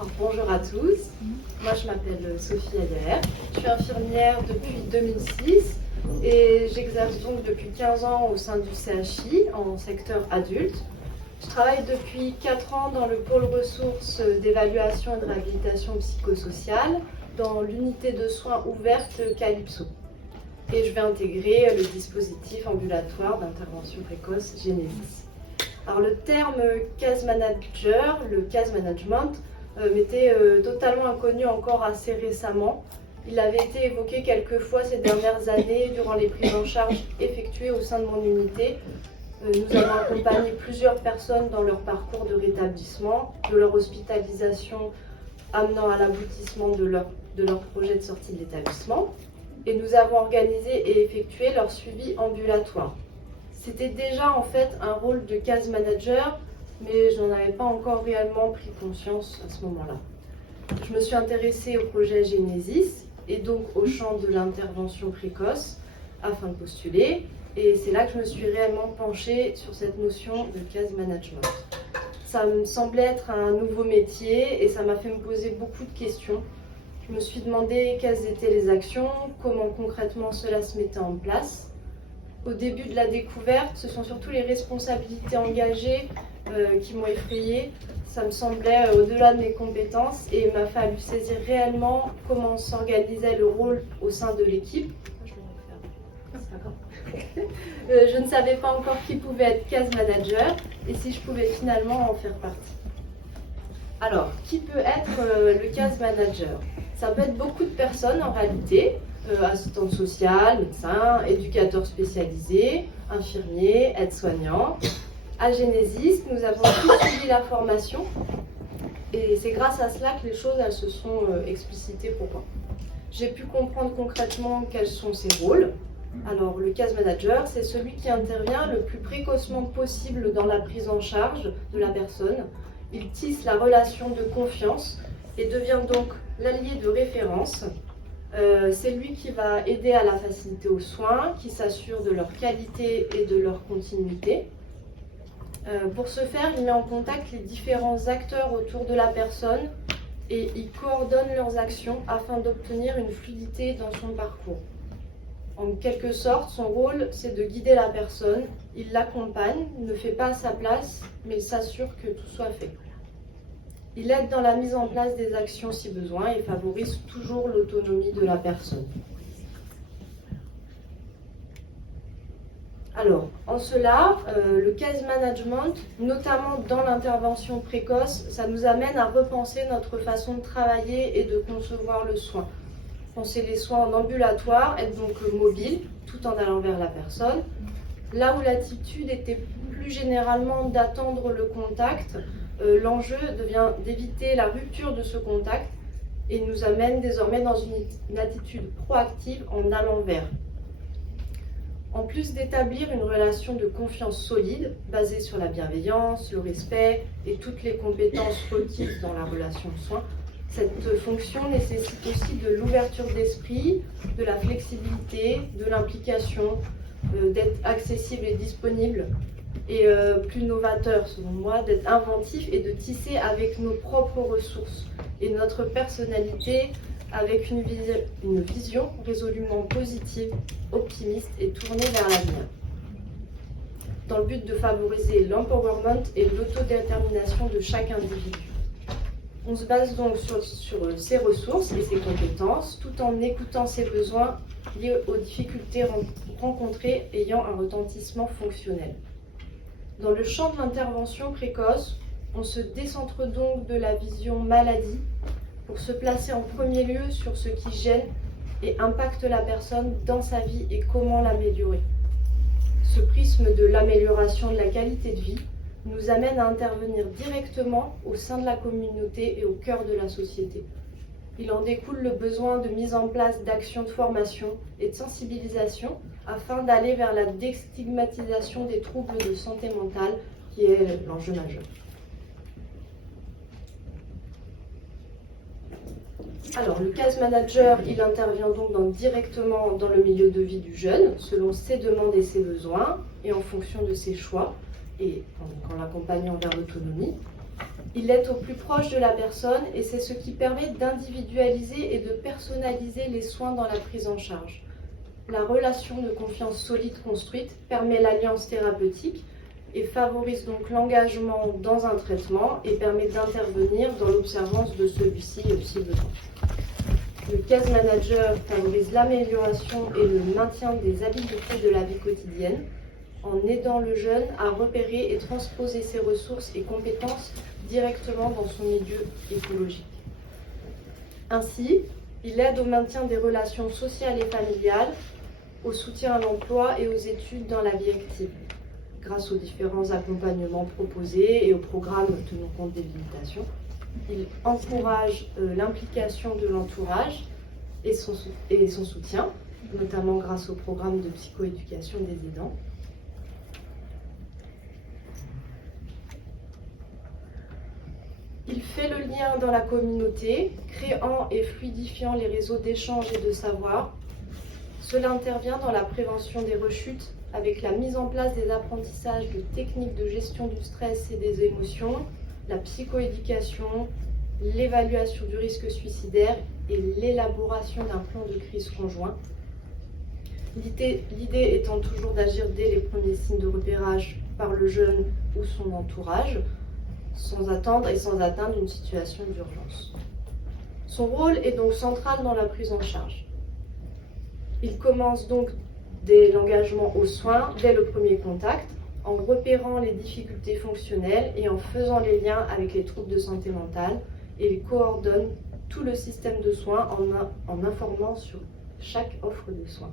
Alors, bonjour à tous, moi je m'appelle Sophie Adair, je suis infirmière depuis 2006 et j'exerce donc depuis 15 ans au sein du CHI en secteur adulte. Je travaille depuis 4 ans dans le pôle ressources d'évaluation et de réhabilitation psychosociale dans l'unité de soins ouverte Calypso. Et je vais intégrer le dispositif ambulatoire d'intervention précoce Genesis. Alors le terme case manager, le case management, m'était totalement inconnu encore assez récemment. Il avait été évoqué quelques fois ces dernières années durant les prises en charge effectuées au sein de mon unité. Nous avons accompagné plusieurs personnes dans leur parcours de rétablissement, de leur hospitalisation amenant à l'aboutissement de leur projet de sortie de l'établissement. Et nous avons organisé et effectué leur suivi ambulatoire. C'était déjà en fait un rôle de case manager, mais je n'en avais pas encore réellement pris conscience à ce moment-là. Je me suis intéressée au projet Genesis et donc au champ de l'intervention précoce afin de postuler. Et c'est là que je me suis réellement penchée sur cette notion de case management. Ça me semblait être un nouveau métier et ça m'a fait me poser beaucoup de questions. Je me suis demandé quelles étaient les actions, comment concrètement cela se mettait en place. Au début de la découverte, ce sont surtout les responsabilités engagées qui m'ont effrayée. Ça me semblait au-delà de mes compétences et il m'a fallu saisir réellement comment s'organisait le rôle au sein de l'équipe. Je ne savais pas encore qui pouvait être case manager et si je pouvais finalement en faire partie. Alors, qui peut être le case manager? Ça peut être beaucoup de personnes en réalité, assistante sociale, médecin, éducateur spécialisé, infirmier, aide-soignant. À Genesis, nous avons tous suivi la formation et c'est grâce à cela que les choses elles se sont explicitées pour moi. J'ai pu comprendre concrètement quels sont ses rôles. Alors, le case manager, c'est celui qui intervient le plus précocement possible dans la prise en charge de la personne. Il tisse la relation de confiance et devient donc l'allié de référence. C'est lui qui va aider à la facilité aux soins, qui s'assure de leur qualité et de leur continuité. Pour ce faire, il met en contact les différents acteurs autour de la personne et il coordonne leurs actions afin d'obtenir une fluidité dans son parcours. En quelque sorte, son rôle, c'est de guider la personne. Il l'accompagne, ne fait pas à sa place, mais il s'assure que tout soit fait. Il aide dans la mise en place des actions si besoin et favorise toujours l'autonomie de la personne. Alors, en cela, le case management, notamment dans l'intervention précoce, ça nous amène à repenser notre façon de travailler et de concevoir le soin. Penser les soins en ambulatoire, être donc mobile, tout en allant vers la personne. Là où l'attitude était plus généralement d'attendre le contact, l'enjeu devient d'éviter la rupture de ce contact et nous amène désormais dans une attitude proactive en allant vers. En plus d'établir une relation de confiance solide, basée sur la bienveillance, le respect et toutes les compétences requises dans la relation de soins, cette fonction nécessite aussi de l'ouverture d'esprit, de la flexibilité, de l'implication, d'être accessible et disponible, et plus novateur selon moi, d'être inventif et de tisser avec nos propres ressources et notre personnalité avec une vision résolument positive, optimiste et tournée vers l'avenir, dans le but de favoriser l'empowerment et l'autodétermination de chaque individu. On se base donc sur ses ressources et ses compétences, tout en écoutant ses besoins liés aux difficultés rencontrées ayant un retentissement fonctionnel. Dans le champ de l'intervention précoce, on se décentre donc de la vision maladie pour se placer en premier lieu sur ce qui gêne et impacte la personne dans sa vie et comment l'améliorer. Ce prisme de l'amélioration de la qualité de vie nous amène à intervenir directement au sein de la communauté et au cœur de la société. Il en découle le besoin de mise en place d'actions de formation et de sensibilisation afin d'aller vers la déstigmatisation des troubles de santé mentale qui est l'enjeu majeur. Alors, le case manager, il intervient donc directement dans le milieu de vie du jeune, selon ses demandes et ses besoins, et en fonction de ses choix, et en l'accompagnant vers l'autonomie. Il est au plus proche de la personne et c'est ce qui permet d'individualiser et de personnaliser les soins dans la prise en charge. La relation de confiance solide construite permet l'alliance thérapeutique et favorise donc l'engagement dans un traitement et permet d'intervenir dans l'observance de celui-ci si besoin. Le case manager favorise l'amélioration et le maintien des habiletés de la vie quotidienne en aidant le jeune à repérer et transposer ses ressources et compétences directement dans son milieu écologique. Ainsi, il aide au maintien des relations sociales et familiales, au soutien à l'emploi et aux études dans la vie active, grâce aux différents accompagnements proposés et aux programmes tenant compte des limitations. Il encourage l'implication de l'entourage et son soutien, notamment grâce au programme de psychoéducation des aidants. Il fait le lien dans la communauté, créant et fluidifiant les réseaux d'échange et de savoir. Cela intervient dans la prévention des rechutes avec la mise en place des apprentissages de techniques de gestion du stress et des émotions, la psychoéducation, l'évaluation du risque suicidaire et l'élaboration d'un plan de crise conjoint. L'idée étant toujours d'agir dès les premiers signes de repérage par le jeune ou son entourage, sans attendre et sans atteindre une situation d'urgence. Son rôle est donc central dans la prise en charge. Il commence donc dès l'engagement aux soins, dès le premier contact, en repérant les difficultés fonctionnelles et en faisant les liens avec les troubles de santé mentale, et il coordonne tout le système de soins en informant sur chaque offre de soins.